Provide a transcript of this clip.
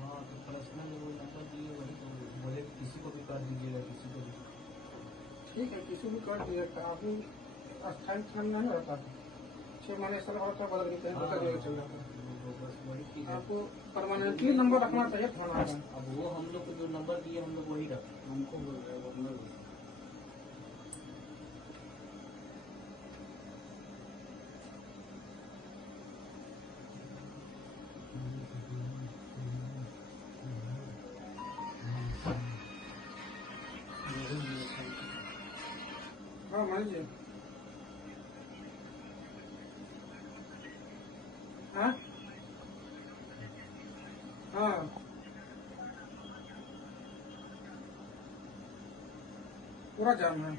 हाँ तो पर्सनल वो नंबर दिए वही तो बोले कि किसी को भी कर दीजिएगा किसी को भी। ठीक है, किसी भी कर दिया था अभी अस्थायी काम नहीं होता था, 6 महीने साल होता बदल के कहीं दूसरा जगह चल जाता है। बस वही चीज है। आपको परमानेंटली नंबर रखना चाहिए थाना का। अब वो हम लोग को जो नंबर दिए हम लोग वही रखें। हमको बोल रहे हैं हम लोग हाँ मान लीजिए। हाँ हाँ पूरा जाम है।